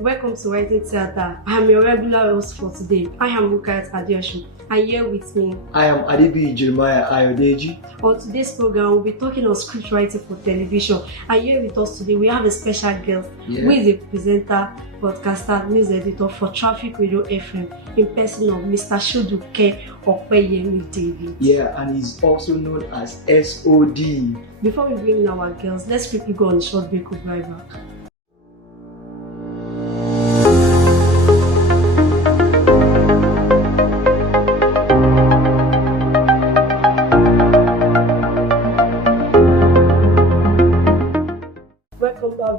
Welcome to Writing Theatre. I am your regular host for today. I am RUKAYAT ADEOSUN, and here with me I am ADEBIYI Jeremiah Ayodeji. On today's program, we'll be talking on script writing for television. And here with us today, we have a special guest who is a presenter, podcaster, news editor for Traffic Radio FM in person of Mr. Sodunke David. Yeah, and he's also known as SOD. Before we bring in our girls, let's quickly go on a short break of right back.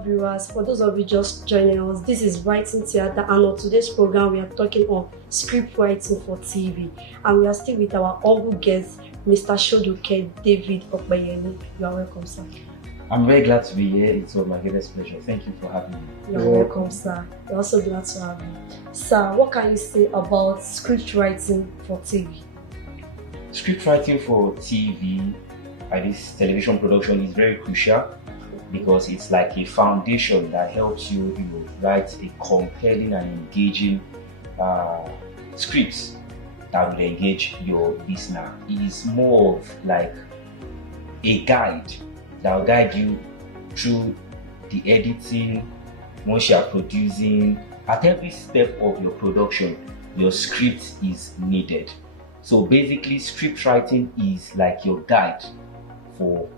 Viewers, for those of you just joining us, this is Writing Theatre, and on today's program we are talking on script writing for TV, and we are still with our humble guest, Mr. Sodunke David. You are welcome, sir. I'm very glad to be here. It's my greatest pleasure. Thank you for having me. You're welcome, sir. We're also glad to have you. Sir, what can you say about script writing for TV? Script writing for TV, this television production, is very crucial, because it's like a foundation that helps you, write a compelling and engaging scripts that will engage your listener. It is more of like a guide that will guide you through the editing. Once you are producing, at every step of your production, your script is needed. So basically, script writing is like your guide for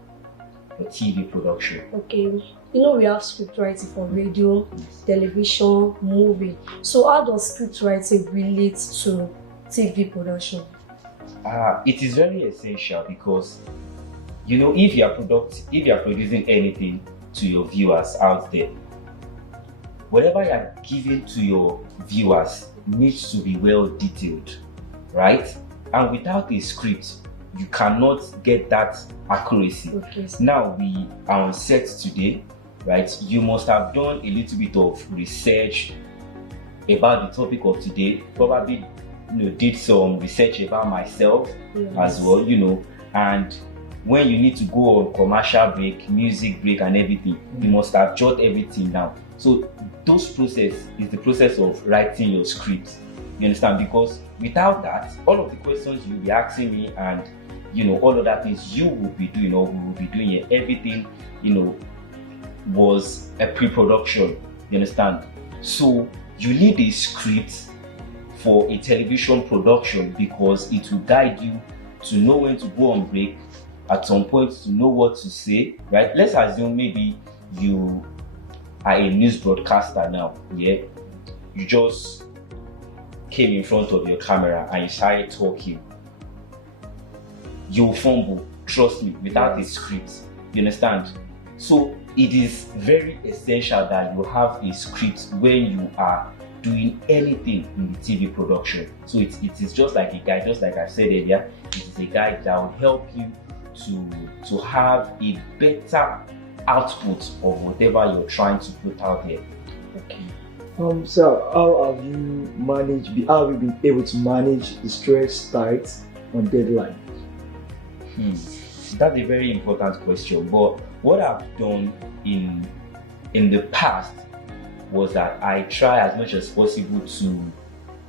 a TV production. Okay, we have script writing for radio, television, movie. So how does script writing relate to TV production? It is very essential, because if you are producing anything to your viewers out there, whatever you are giving to your viewers needs to be well detailed, right? And without a script, you cannot get that accuracy. Okay. Now we are on set today, right? You must have done a little bit of research about the topic of today. Probably, did some research about myself as well, And when you need to go on commercial break, music break, and everything, you must have jotted everything down. So those process is the process of writing your script. You understand? Because without that, all of the questions you'll be asking me and all of that things you will be doing or we will be doing here, everything, was a pre-production. You understand? So you need a script for a television production, because it will guide you to know when to go on break, at some point to know what to say, right? Let's assume maybe you are a news broadcaster now, yeah? You just came in front of your camera and you started talking. You will fumble, trust me, without a script. You understand? So it is very essential that you have a script when you are doing anything in the TV production. So it is just like a guide, just like I said earlier. It is a guide that will help you to have a better output of whatever you're trying to put out there. Okay. So how have you been able to manage the stress tight on deadline? That's a very important question. But what I've done in the past was that I try as much as possible to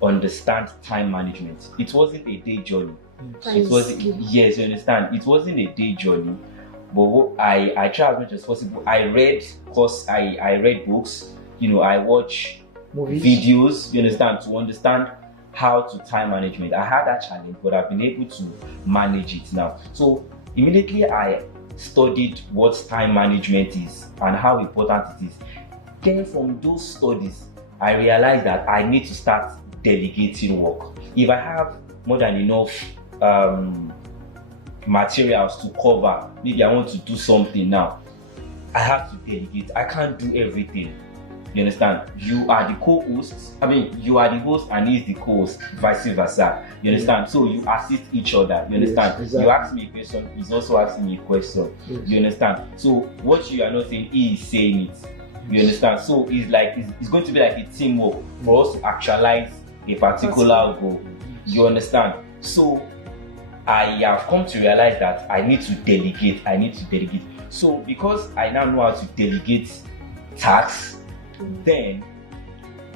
understand time management. It wasn't a day journey. Yes, you understand. It wasn't a day journey. But what I try as much as possible. I read books. I watch movies, videos. You understand, to understand how to time management. I had that challenge, but I've been able to manage it now. So immediately I studied what time management is and how important it is. Then from those studies, I realized that I need to start delegating work. If I have more than enough materials to cover, maybe I want to do something now, I have to delegate. I can't do everything. You understand? You are the co-host. You are the host and he's the co-host, vice versa. You understand? So you assist each other. You understand? Yes, exactly. You ask me a question, he's also asking me a question. Yes. You understand? So what you are not saying, he is saying it. You understand? So it's going to be like a teamwork for us to actualize a particular goal. You understand? So I have come to realize that I need to delegate. So because I now know how to delegate tasks, then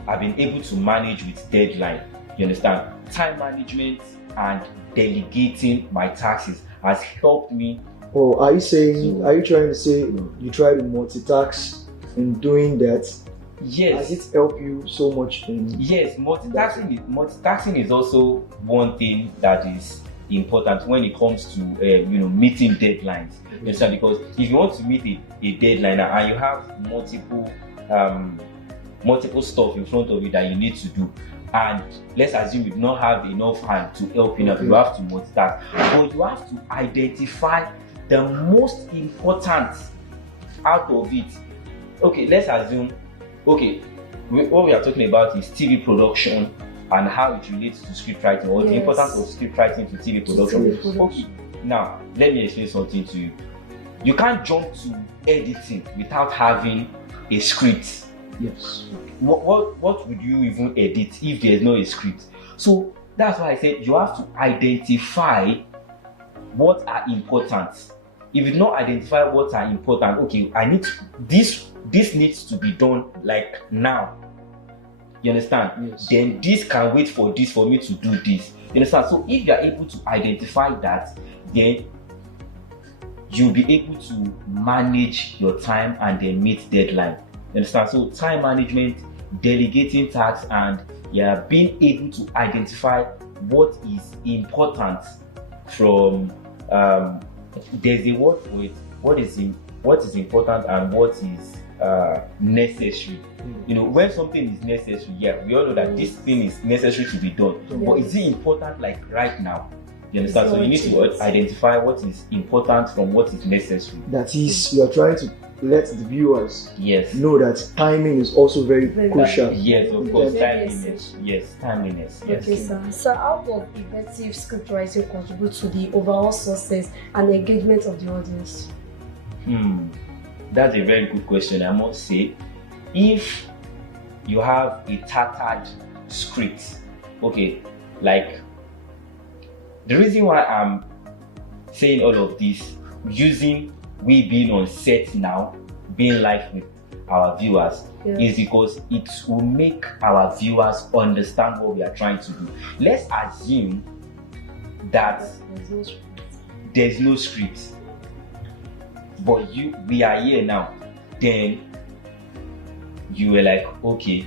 I've been able to manage with deadline. You understand? Time management and delegating my tasks has helped me. Oh, are you trying to say you try to multitask in doing that? Yes. Has it helped you so much in? Yes, multitasking is also one thing that is important when it comes to meeting deadlines. You understand? Because if you want to meet a deadline and you have multiple stuff in front of you that you need to do, and let's assume you do not have enough hand to help you, you have to multitask, but you have to identify the most important out of it. Okay, let's assume, what we are talking about is TV production and how it relates to script writing, or the importance of script writing to TV production. Okay, now let me explain something to you. You can't jump to editing without having a script. Yes. What would you even edit if there's no script? So that's why I said you have to identify what are important. If you don't identify what are important, okay, I need this needs to be done like now. You understand? Yes. Then this can wait for this for me to do this. You understand? So if you are able to identify that, then you'll be able to manage your time and then meet deadline. You understand? So time management, delegating tasks, and being able to identify what is important from there's a word for it. What is important and what is necessary. When something is necessary, we all know that this thing is necessary to be done. But is it important like right now? You understand? So you need to identify what is important from what is necessary. That is, you are trying to let the viewers know that timing is also very crucial. Yes, of course, timeliness. Yes, timeliness. Yes. Okay, sir. So how does effective script writing contribute to the overall success and engagement of the audience? That's a very good question, I must say. If you have a tattered script, like the reason why I'm saying all of this, using we being on set now, being live with our viewers, is because it will make our viewers understand what we are trying to do. Let's assume that there's no script, but we are here now. Then you were like, okay,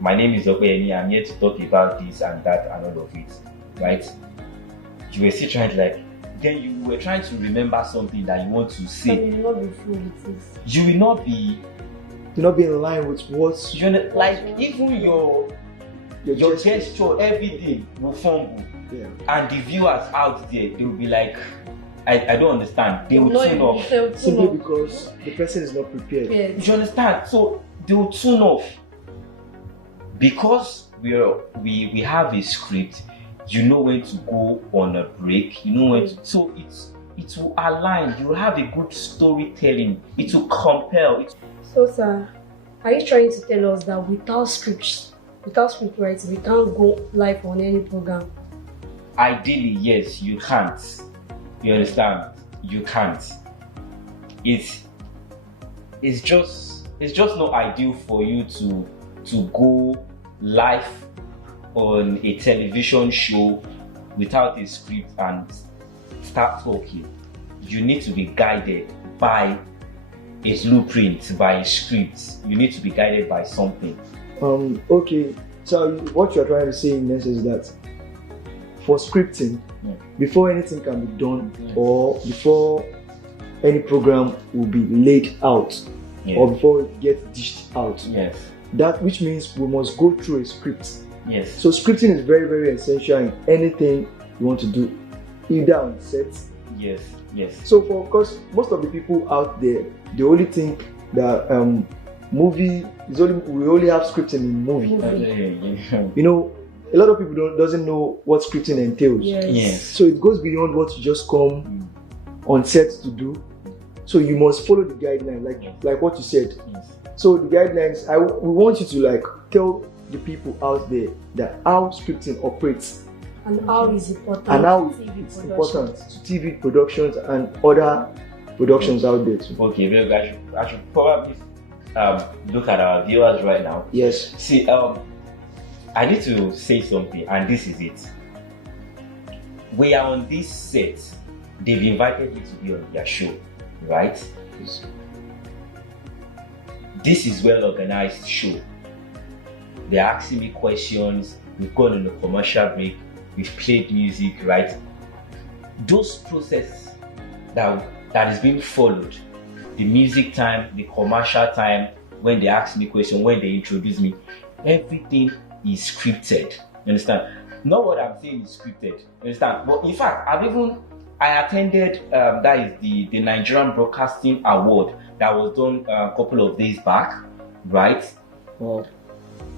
my name is Okeyemi, I'm here to talk about this and that and all of it, right? You were still trying to then you were trying to remember something that you want to say. But you will not be full with it. You will not be. You'll not be in line with what. Even your gesture, everything will fumble. Yeah. And the viewers out there, they will be like, I don't understand. They will tune off. Simply because the person is not prepared. Yes. You understand? So they will tune off. Because we have a script, you know when to go on a break, you know when to, so it will align, you will have a good storytelling, it will compel. So sir, are you trying to tell us that without script writing, we can't go live on any program? Ideally, yes, you can't. You understand? You can't. It's just not ideal for you to go live on a television show without a script and start talking. You need to be guided by a blueprint, by a script. You need to be guided by something. Okay, so what you're trying to say in this is that for scripting, before anything can be done, or before any program will be laid out, or before it gets dished out, that which means we must go through a script. Yes. So scripting is very, very essential in anything you want to do, either on set. Yes. So because most of the people out there, they only think that movie is we only have scripting in movie. A lot of people doesn't know what scripting entails. Yes. So it goes beyond what you just come on set to do. So you must follow the guidelines, like what you said. Yes. So the guidelines, we want you to tell the people out there that how scripting operates and how it's important, it's important to TV productions and other productions out there too. Okay, well, I should probably look at our viewers right now. Yes. See, I need to say something, and this is it. We are on this set. They've invited you to be on their show, right? Yes. This is well-organized show. They're asking me questions. We've gone on a commercial break. We've played music, right? Those processes that is being followed, the music time, the commercial time, when they ask me questions, when they introduce me, everything is scripted. You understand? Not what I'm saying is scripted. You understand? But in fact, I attended that is the Nigerian Broadcasting Award that was done a couple of days back, right? Wow.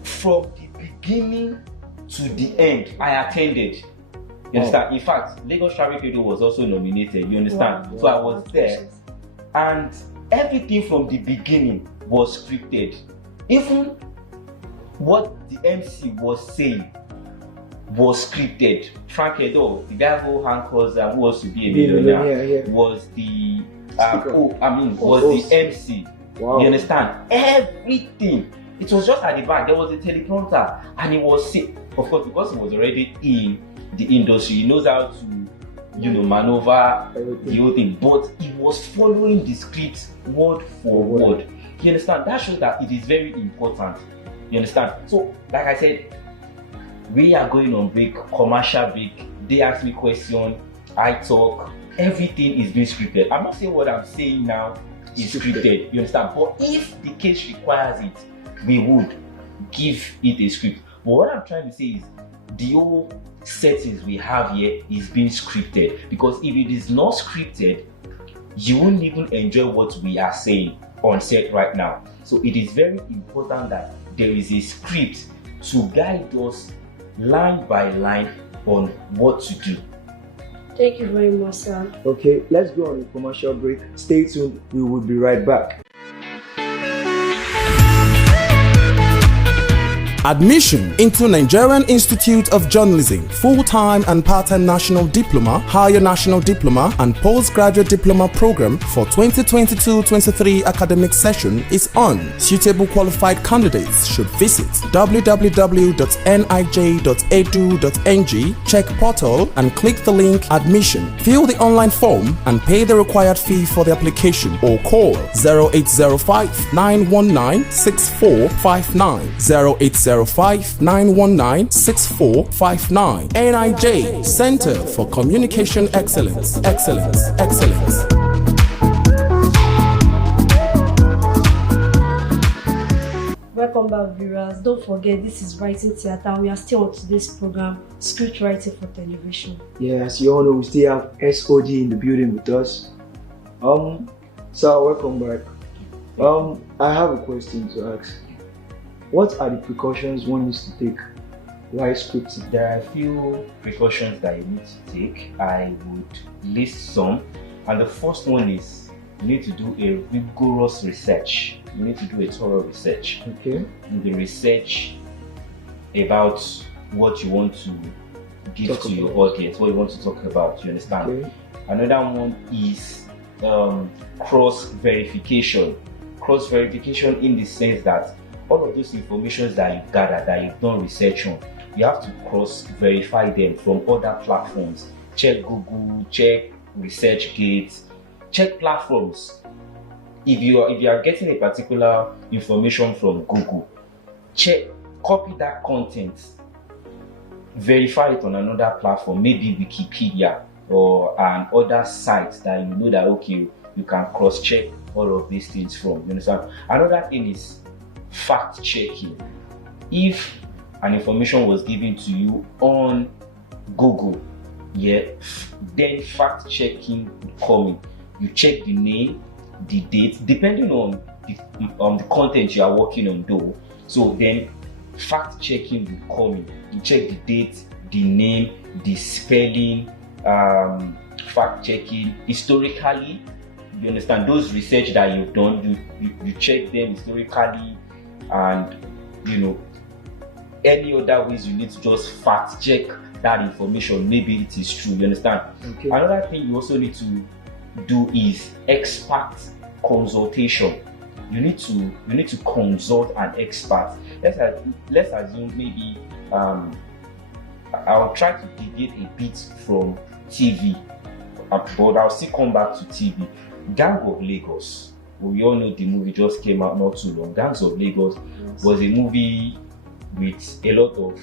From the beginning to the end, I attended. You understand? In fact, Lagos Traffic Radio was also nominated. You understand? Wow. So I was there, and everything from the beginning was scripted. Even what the MC was saying was scripted. Frank Edo, the guy who anchors who wants to be a millionaire, was the was the MC. Wow. You understand? Everything. It was just at the back. There was a teleprompter, and he was of course, because he was already in the industry, he knows how to, maneuver the whole thing. But he was following the script word for word. You understand? That shows that it is very important. You understand? So, like I said, we are going on break, commercial break. They ask me questions, I talk. Everything is being scripted. I'm not saying what I'm saying now is scripted. You understand? But if the case requires it, we would give it a script. But what I'm trying to say is the whole settings we have here is being scripted. Because if it is not scripted, you won't even enjoy what we are saying on set right now. So it is very important that there is a script to guide us line by line on what to do. Thank you very much, sir. Okay, let's go on a commercial break. Stay tuned. We will be right back. Admission into Nigerian Institute of Journalism, full-time and part-time national diploma, higher national diploma, and postgraduate diploma program for 2022-23 academic session is on. Suitable qualified candidates should visit www.nij.edu.ng, check portal and click the link Admission. Fill the online form and pay the required fee for the application or call 0805 919 6459 0805-919-6459. NIJ, Center for Communication Excellence. Excellence. Welcome back, viewers. Don't forget, this is Writing Theatre. We are still on today's program, Script Writing for Television. Yeah, as you all know, we still have SOD in the building with us. Sir, welcome back. I have a question to ask. What are the precautions one needs to take while scripting? There are a few precautions that you need to take. I would list some. And the first one is you need to do a rigorous research. You need to do a thorough research. Okay. The research about what you want to give to your audience, what you want to talk about, you understand? Okay. Another one is cross-verification. Cross-verification in the sense that all of those information that you've gathered, that you've done research on, you have to cross-verify them from other platforms. Check Google, check ResearchGate, check platforms. If you are getting a particular information from Google, copy that content, verify it on another platform, maybe Wikipedia or an other site that you know that okay, you can cross-check all of these things from. You understand? Another thing is fact checking. If an information was given to you on Google, then fact checking would come in. You check the name, the date, depending on the content you are working on though. So then fact checking will come in. You check the date, the name, the spelling, fact checking historically. You understand, those research that you've done, you check them historically, and any other ways you need to just fact check that information. Maybe it is true. You understand? Okay. Another thing you also need to do is expert consultation. you need to consult an expert. Let's assume maybe I'll try to deviate a bit from TV, but I'll still come back to TV. Gang of Lagos. We all know the movie just came out not too long. Gangs of Lagos was a movie with a lot of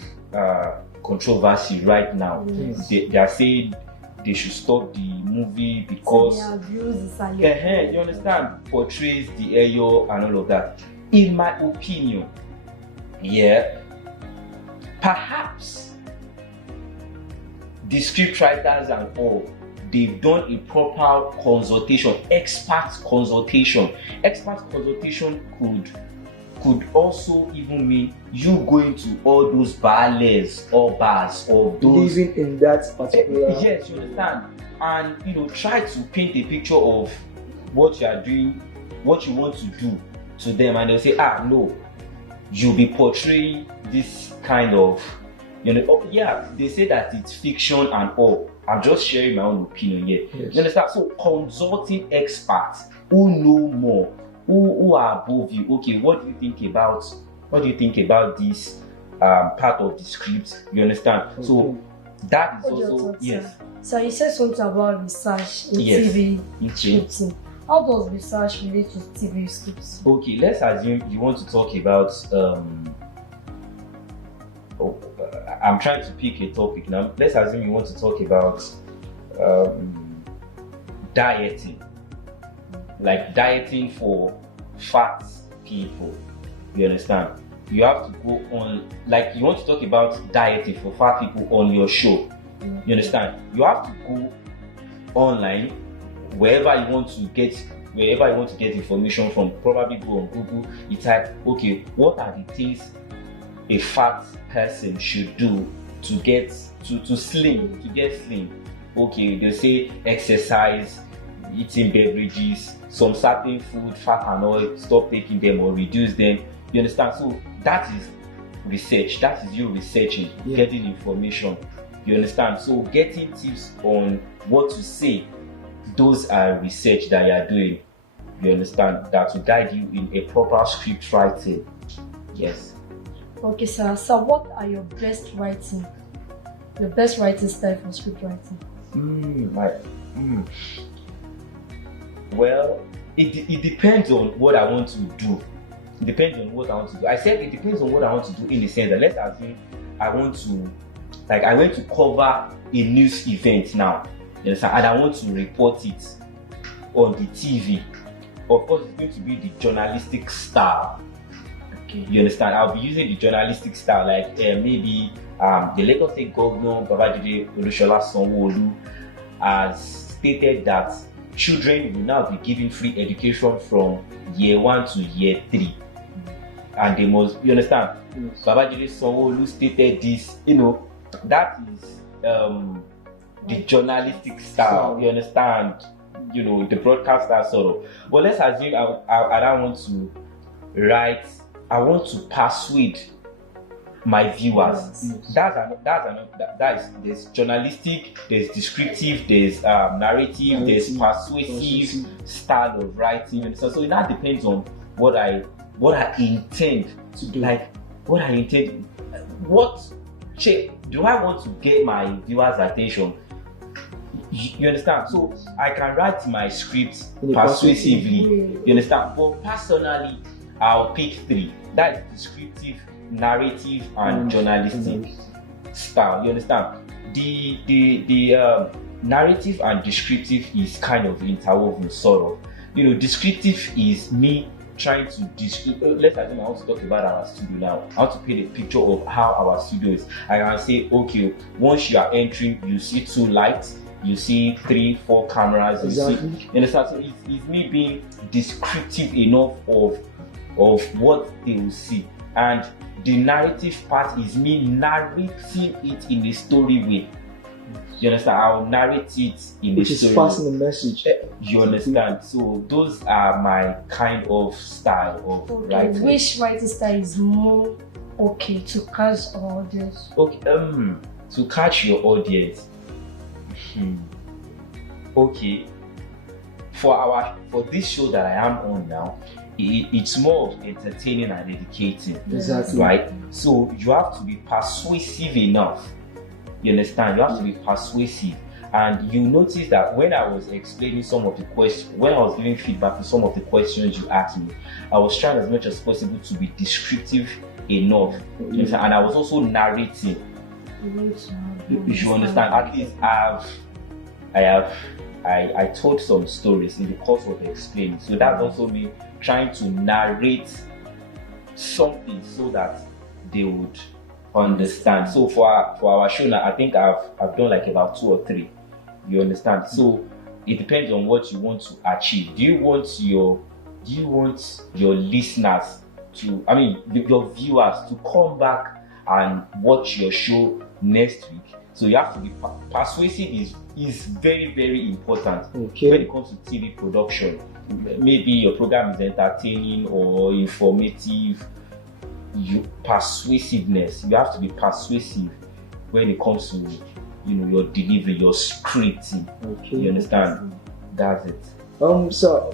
controversy right now. They are saying they should stop the movie because you understand, portrays the Eyo and all of that. In my opinion, perhaps the scriptwriters and all, they've done a proper consultation, expert consultation. Expert consultation could also even mean you going to all those bars or bars of those living in that particular. Yes, you understand, and try to paint a picture of what you are doing, what you want to do to them, and they'll say, no, you'll be portraying this kind of, they say that it's fiction and all. I'm just sharing my own opinion here. Yes. You understand? So consulting experts who know more, who are above you. Okay, what do you think about this part of the script? You understand? Okay. So that is also yes. So you said something about research in TV scripting. How does research relate to TV scripts? Okay, let's assume you want to talk about I'm trying to pick a topic now. Let's assume you want to talk about dieting, like dieting for fat people. You understand? You have to go on, like you want to talk about dieting for fat people on your show. You understand? You have to go online wherever you want to get information from. Probably go on Google. You type, okay, what are the things a fat person should do to get slim? Okay, they say exercise, eating beverages, some certain food, fat and oil, stop taking them or reduce them. You understand? So that is research. That is you researching, getting information. You understand? So getting tips on what to say, those are research that you are doing. You understand? That will guide you in a proper script writing. Yes. Okay, sir. So what are your best writing style for script writing? Well, it depends on what I want to do. It depends on what I want to do. I said it depends on what I want to do in the sense that let's assume I want to cover a news event now. And I want to report it on the TV. Of course, it's going to be the journalistic style. Okay. You understand? I'll be using the journalistic style, like maybe the Lagos State Governor Babajide Sanwo-Olu has stated that children will now be given free education from year 1 to year 3, and they must. You understand? Yes. Babajide Sanwo-Olu stated this. That is the journalistic style. You understand? The broadcaster sort of. But let's assume I don't want to write. I want to persuade my viewers. Yes. There's journalistic, there's descriptive, there's narrative, there's persuasive style of writing. So it now depends on what I intend to do. Like what I intend. What shape do I want to get my viewers' attention? You understand? So I can write my script persuasively. You understand? But personally, I'll pick 3. That is descriptive, narrative, and journalistic style. You understand? The narrative and descriptive is kind of interwoven, sort of. Descriptive is me trying to describe. Let's assume I want to talk about our studio now. I want to paint a picture of how our studio is. I can say, okay, once you are entering, you see 2 lights. You see 3, 4 cameras. Exactly. You understand? So it's me being descriptive enough of what they will see, and the narrative part is me narrating it in a story way. You understand? I'll narrate it in a story. Which is passing the message. You understand? So those are my kind of style of writing. Which writing style is more okay to catch our audience? Okay, to catch your audience. Okay, for this show that I am on now, it's more of entertaining and educating. Exactly. Right? So you have to be persuasive enough. You understand? You have to be persuasive. And you notice that when I was explaining some of the questions, when I was giving feedback to some of the questions you asked me, I was trying as much as possible to be descriptive enough. And I was also narrating. You understand? At least I told some stories in the course of explaining. So that's also me trying to narrate something so that they would understand. So for our show now, I think I've done like about 2 or 3. You understand? So it depends on what you want to achieve. Do you want your listeners to, I mean, your viewers to come back and watch your show next week? So you have to be persuasive. Is very, very important when it comes to TV production. Maybe your program is entertaining or informative. Persuasiveness. You have to be persuasive when it comes to your delivery, your scripting. You understand? That's it. So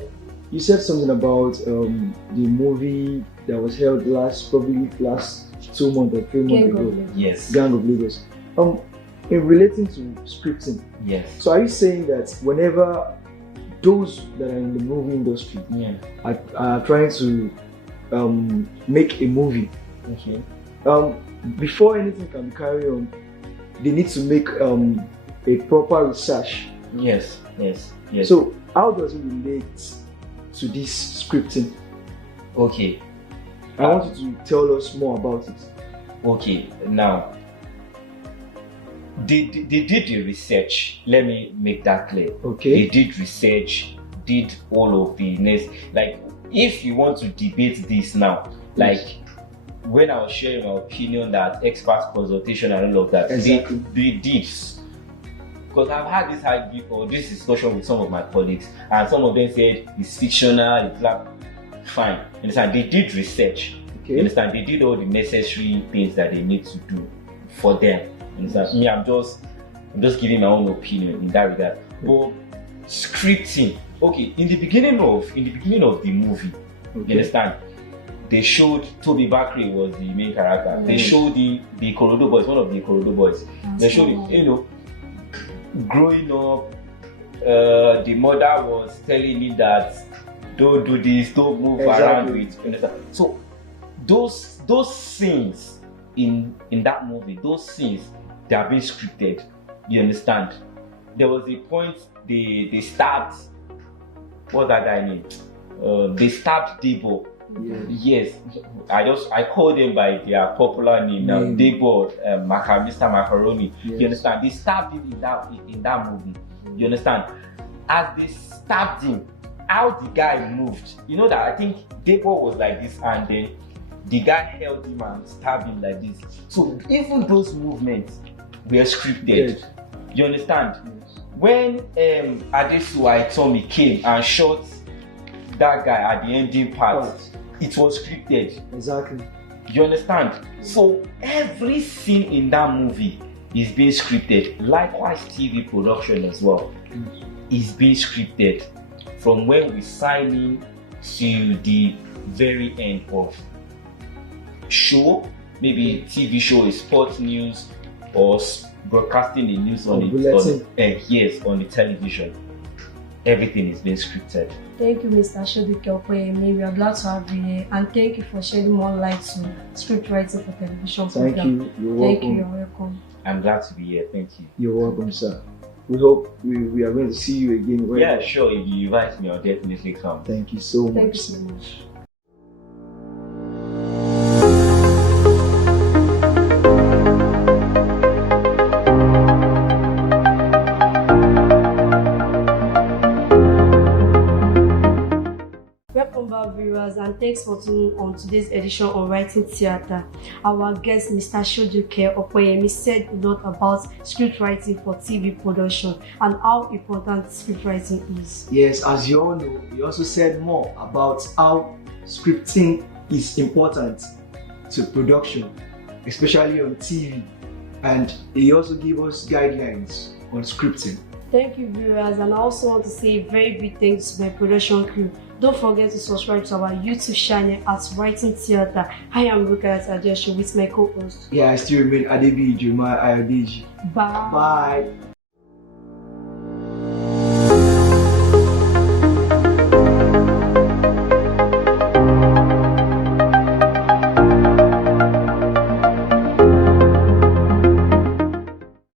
you said something about the movie that was held last 2 months or 3 months ago. Yes. Gang of Lagos. In relating to scripting. Yes. So are you saying that whenever those that are in the movie industry are trying to make a movie, before anything can be carried on, they need to make a proper research. Yes. So how does it relate to this scripting? Okay. I want you to tell us more about it. Okay, now they did the research. Let me make that clear. Okay. They did research, did all of the next. Like, if you want to debate this now, like when I was sharing my opinion that expert consultation and all of that, exactly. they did. Because I've had this discussion with some of my colleagues, and some of them said it's fictional, it's like fine. You understand? They did research. Okay. You understand? They did all the necessary things that they need to do for them. You understand? Me, I'm just giving my own opinion in that regard. But scripting, okay, in the beginning of the movie, you understand? They showed Toby Bakri was the main character. They showed the Ikorodu boys, one of the Ikorodu boys. They showed it, growing up, the mother was telling him that don't do this, don't move around with. So those scenes in that movie, those scenes, they are being scripted. You understand? There was a point they stabbed, what's that guy name? They stabbed Debo. Yes, I call them by their popular name now. Debo, Mr. Macaroni. You understand? They stabbed him in that movie. You understand? As they stabbed him, how the guy moved. You know that I think Debo was like this, and then the guy held him and stabbed him like this. So even those movements were scripted. You understand? When ADESUN Tommy came and shot that guy at the ending part, it was scripted. Exactly. You understand? So every scene in that movie is being scripted. Likewise, TV production as well is being scripted from when we sign in to the very end of show. Maybe TV show is sports news or broadcasting the news on the television. Everything is being scripted. Thank you, Mr. Sodunke David. We are glad to have you here, and thank you for shedding more light to script writing for television program. Thank you. You're welcome. You're welcome. I'm glad to be here. Thank you. You're welcome, sir. We hope we are going to see you again. Yeah, sure. If you invite me, I'll definitely come. Thank you so much. Thank you so much. Viewers, and thanks for tuning on today's edition on Writing Theatre. Our guest, Mr. Sodunke David, said a lot about script writing for TV production and how important script writing is. Yes, as you all know, he also said more about how scripting is important to production, especially on TV, and he also gave us guidelines on scripting. Thank you, viewers, and I also want to say a very big thanks to my production crew. Don't forget to subscribe to our YouTube channel at Writing Theatre. I am RUKAYAT with my co-host. Yeah, I still remain ADEBIYI Jeremiah Ayodeji. Bye. Bye.